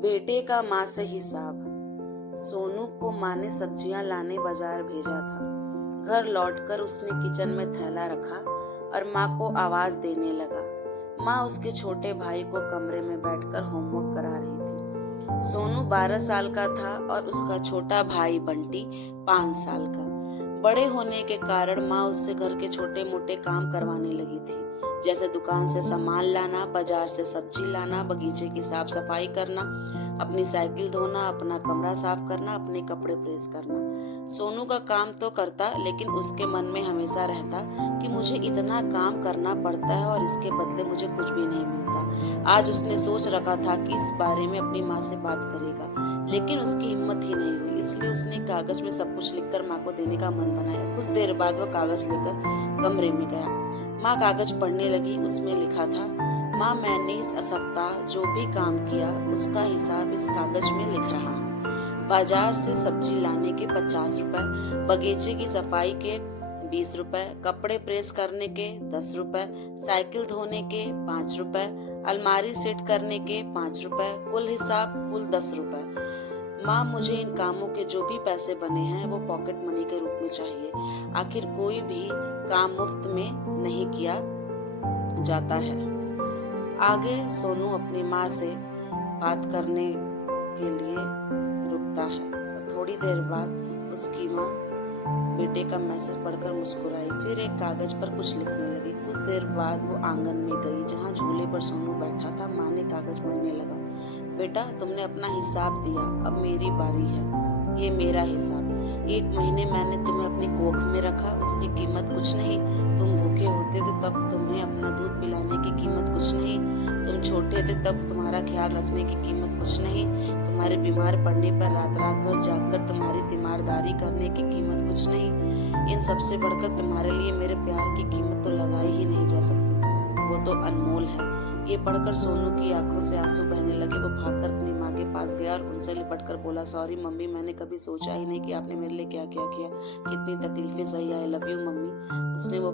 बेटे का माँ से हिसाब। सोनू को माँ ने सब्जियां लाने बाजार भेजा था। घर लौटकर उसने किचन में थैला रखा और माँ को आवाज देने लगा। माँ उसके छोटे भाई को कमरे में बैठकर होमवर्क करा रही थी। सोनू 12 साल का था और उसका छोटा भाई बंटी 5 साल का। बड़े होने के कारण माँ उससे घर के छोटे मोटे काम करवाने लगी थी, जैसे दुकान से सामान लाना, बाजार से सब्जी लाना, बगीचे की साफ सफाई करना, अपनी साइकिल धोना, अपना कमरा साफ करना, अपने कपड़े प्रेस करना। सोनू का काम तो करता, लेकिन उसके मन में हमेशा रहता कि मुझे इतना काम करना पड़ता है और इसके बदले मुझे कुछ भी नहीं मिलता। आज उसने सोच रखा था कि इस बारे में अपनी माँ से बात करेगा, लेकिन उसकी हिम्मत ही नहीं हुई। इसलिए उसने कागज में सब कुछ लिखकर माँ को देने का मन बनाया। कुछ देर बाद वह कागज लेकर कमरे में गया। माँ कागज पढ़ने लगी। उसमें लिखा था, माँ, मैंने इस सप्ताह जो भी काम किया उसका हिसाब इस कागज में लिख रहा हूँ। बाजार से सब्जी लाने के 50 रुपए, बगीचे की सफाई के 20 रुपए, कपड़े प्रेस करने के 10 रुपए, साइकिल धोने के 5 रुपए, अलमारी सेट करने के 5 रुपए, कुल हिसाब कुल 10 रुपए। माँ, मुझे इन कामों के जो भी पैसे बने हैं वो पॉकेट मनी के रूप में चाहिए। आखिर कोई भी काम मुफ्त में नहीं किया जाता है। आगे सोनू अपनी माँ से बात करने के लिए रुकता है और थोड़ी देर बाद उसकी माँ बेटे का मैसेज पढ़कर मुस्कुराई, फिर एक कागज पर कुछ लिखने लगी। कुछ देर बाद वो आंगन में गई जहाँ झूले पर सोनू बैठा था। माँ ने कागज पढ़ने लगा, बेटा, तुमने अपना हिसाब दिया, अब मेरी बारी है। ये मेरा हिसाब। 1 महीने मैंने तुम्हें अपनी कोख में रखा, उसकी कीमत कुछ नहीं। तुम भूखे होते थे तब तुम्हें अपना दूध पिलाने की कीमत कुछ नहीं। तुम छोटे थे तब तुम्हारा ख्याल रखने की कीमत कुछ नहीं। तुम्हारे बीमार पड़ने पर रात रात भर जागकर तुम्हारी तीमारदारी करने की कीमत कुछ नहीं। इन सबसे बढ़कर तुम्हारे लिए मेरे प्यार की कीमत तो लगाई ही नहीं जा सकती, वो तो अनमोल है। ये पढ़कर सोनू की आंखों से आंसू बहने लगे। वो भागकर अपनी माँ के पास गया और उनसे लिपटकर बोला, सॉरी मम्मी, मैंने कभी सोचा ही नहीं कि आपने मेरे लिए क्या क्या किया, कितनी तकलीफें सही। I love you mummy. उसने वो